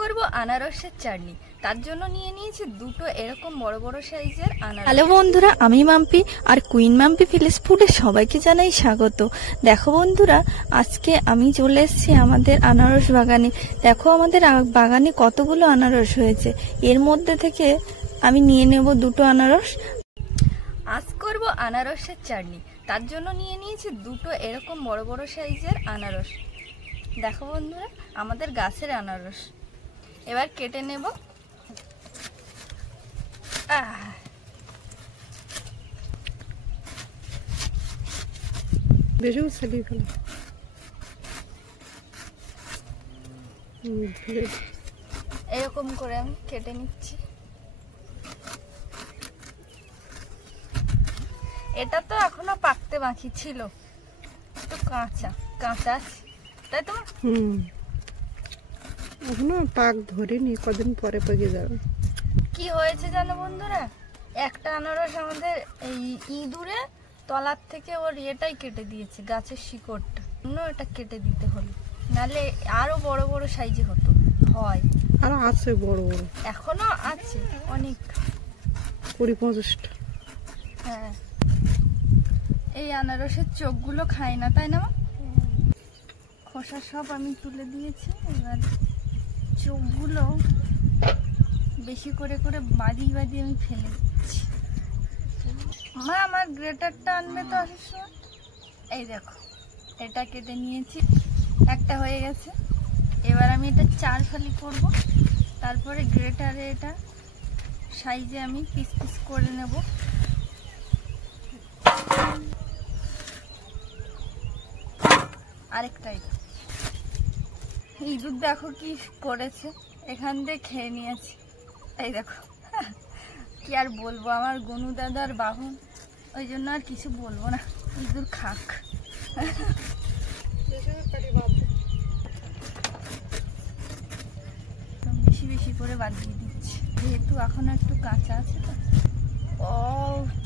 করব আনারসের চাটনি। তার জন্য নিয়ে নিয়েছি দুটো এরকম বড় বড় সাইজের আনারস। হ্যালো বন্ধুরা, আমি মাম্পি আর কুইন মাম্পি ভিলেজ ফুডে সবাইকে জানাই স্বাগত। দেখো বন্ধুরা, আজকে আমি চলে এসেছি আমাদের আনারস বাগানে। দেখো আমাদের বাগানে কতগুলো আনারস হয়েছে। এর মধ্যে থেকে আমি নিয়ে নেব দুটো আনারস। আজ করব আনারসের চাটনি। তার জন্য নিয়ে নিয়েছি দুটো এরকম বড় বড় সাইজের আনারস। দেখো বন্ধুরা, আমাদের গাছের আনারস। এবার কেটে নেব। এরকম করে আমি কেটে নিচ্ছি। এটা তো এখনো পাকতে বাকি ছিল, একটু কাঁচা কাঁচা আছে, তাই তো? এখনো পাক ধরেনি, কদিন পরে পেকে যাবে। কি হয়েছে জানো বন্ধুরা, একটা আনারস আমাদের এই ইঁদুরে তলার থেকে ওর ইয়েটাই কেটে দিয়েছে, গাছের শিকড়টা। এটা কেটে দিতে হলো, নালে আরো বড় বড় সাইজে হতো। হয় আর আছে বড় বড়, এখনো আছে অনেক, 20-25টা। হ্যাঁ, এই আনারসের চোখগুলো খাই না, তাই না? খোসা সব আমি তুলে দিয়েছি। এবার চোখগুলো বেশি করে করে বাদিয়ে বাদিয়ে আমি ফেলে দিচ্ছি। মা, আমার গ্রেটারটা আনবে তো আসার সময়। এই দেখো, এটা কেটে নিয়েছি, একটা হয়ে গেছে। এবার আমি এটা 4 ফালি করব, তারপরে গ্রেটারে এটা সাইজে আমি পিস পিস করে নেব। আরেকটাই ইঁদুর দেখো কি করেছে, এখান দিয়ে খেয়ে নিয়েছে। এই দেখো, কি আর বলবো, আমার গনু দাদার বাহন, ওই জন্য আর কিছু বলবো না, ইঁদুর খাক। বেশি বেশি করে বাদ দিয়ে দিচ্ছি, যেহেতু এখন একটু কাঁচা আছে তো। ও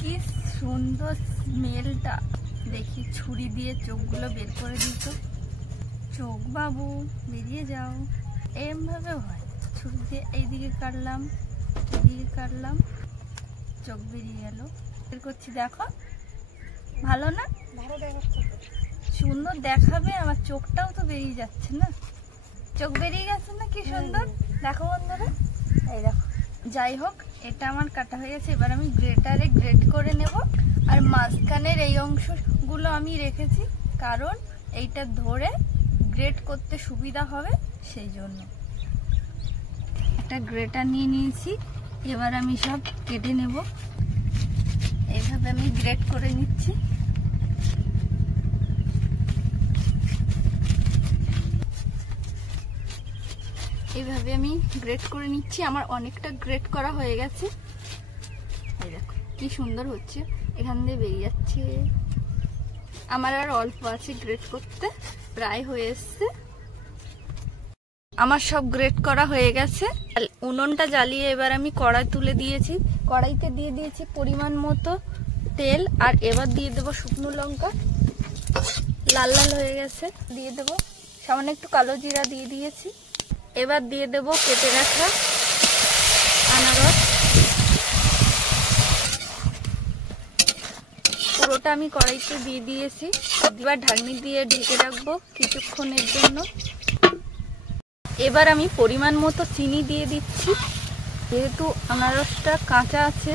কি সুন্দর স্মেলটা, দেখি ছুরি দিয়ে চোখগুলো বের করে দিত। চোখ বাবু বেরিয়ে যাও, এমভাবে হয়। ছুরি দিয়ে এইদিকে কাটলাম, এদিকে কাটলাম, চোখ বেরিয়ে গেল। বের করছি, দেখো ভালো না? ভালো দেখাচ্ছে, সুন্দর দেখাবে। আমার চোখটাও তো বেরিয়ে যাচ্ছে না, চোখ বেরিয়ে গেছে না, কি সুন্দর। দেখো বন্ধুরা, এই দেখো। যাই হোক, এটা আমার কাটা হয়ে গেছে। এবার আমি গ্রেটারে গ্রেট করে নেব। আর মাঝখানের এই অংশগুলো আমি রেখেছি, কারণ এইটা ধরে গ্রেট করতে সুবিধা হবে, সেই জন্য। একটা গ্রেটার নিয়ে নিয়েছি, এবার আমি সব কেটে নেব। এইভাবে আমি গ্রেট করে নিচ্ছি। এইভাবে আমি গ্রেট করে নিচ্ছি। আমার অনেকটা গ্রেট করা হয়ে গেছে। এই দেখো কি সুন্দর হচ্ছে, এখান দিয়ে বেরিয়ে যাচ্ছে। আমার আর অল্প আছে গ্রেট করতে, প্রায় হয়ে এসছে। আমার সব গ্রেট করা হয়ে গেছে। উনুনটা জ্বালিয়ে এবার আমি কড়াই তুলে দিয়েছি। কড়াইতে দিয়ে দিয়েছি পরিমাণ মতো তেল, আর এবার দিয়ে দেবো শুকনো লঙ্কা। লাল লাল হয়ে গেছে, দিয়ে দেবো সামান্য একটু কালো জিরা দিয়ে দিয়েছি। এবার দিয়ে দেবো কেটে রাখা আনারস। পুরোটা আমি কড়াইতে দিয়ে দিয়েছি। এবার ঢাকনি দিয়ে ঢেকে রাখবো কিছুক্ষণের জন্য। এবার আমি পরিমাণ মতো চিনি দিয়ে দিচ্ছি। যেহেতু আনারসটা কাঁচা আছে,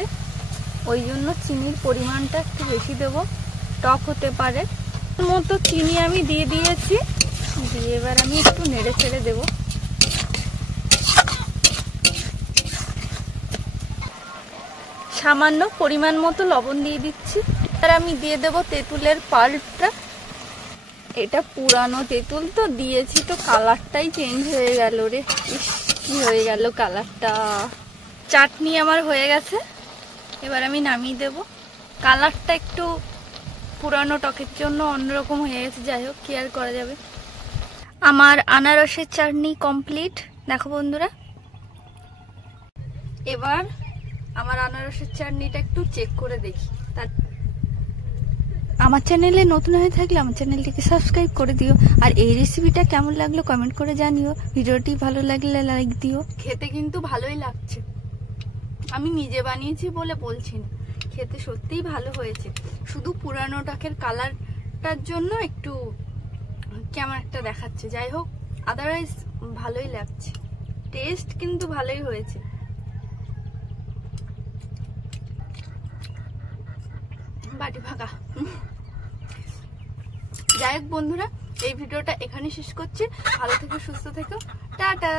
ওই জন্য চিনির পরিমাণটা একটু বেশি দেব, টক হতে পারে। মতো চিনি আমি দিয়ে দিয়েছি। দিয়ে এবার আমি একটু নেড়ে ছেড়ে দেবো। সামান্য পরিমাণ মতো লবণ দিয়ে দিচ্ছি। আর আমি দিয়ে দেবো তেঁতুলের পাল্পটা। এটা পুরানো তেঁতুল তো, দিয়েছি তো কালারটাই চেঞ্জ হয়ে গেল রে। ইস, কি হয়ে গেল কালারটা। চাটনি আমার হয়ে গেছে, এবার আমি নামিয়ে দেব। কালারটা একটু পুরানো টকের জন্য অন্যরকম হয়ে গেছে, যাই হোক, কি আর করা যাবে। আমার আনারসের চাটনি কমপ্লিট। দেখো বন্ধুরা, এবার আমার আনারসের চাটনিটা একটু চেক করে দেখি। আমার চ্যানেলে নতুন হয়ে থাকলে আমার চ্যানেলটিকে সাবস্ক্রাইব করে দিও। আর এই রেসিপিটা কেমন লাগলো কমেন্ট করে জানিও। ভিডিওটি ভালো লাগলে লাইক দিও। খেতে কিন্তু ভালোই লাগছে, আমি নিজে বানিয়েছি বলে বলছি না, খেতে সত্যিই ভালো হয়েছে। শুধু পুরানো টাকের কালারটার জন্য একটু কেমন একটা দেখাচ্ছে, যাই হোক আদারওয়াইজ ভালোই লাগছে, টেস্ট কিন্তু ভালোই হয়েছে। বাটি ফাঁকা। যাই হোক বন্ধুরা, এই ভিডিওটা এখানে শেষ করছি। ভালো থেকো, সুস্থ থেকো, টাটা।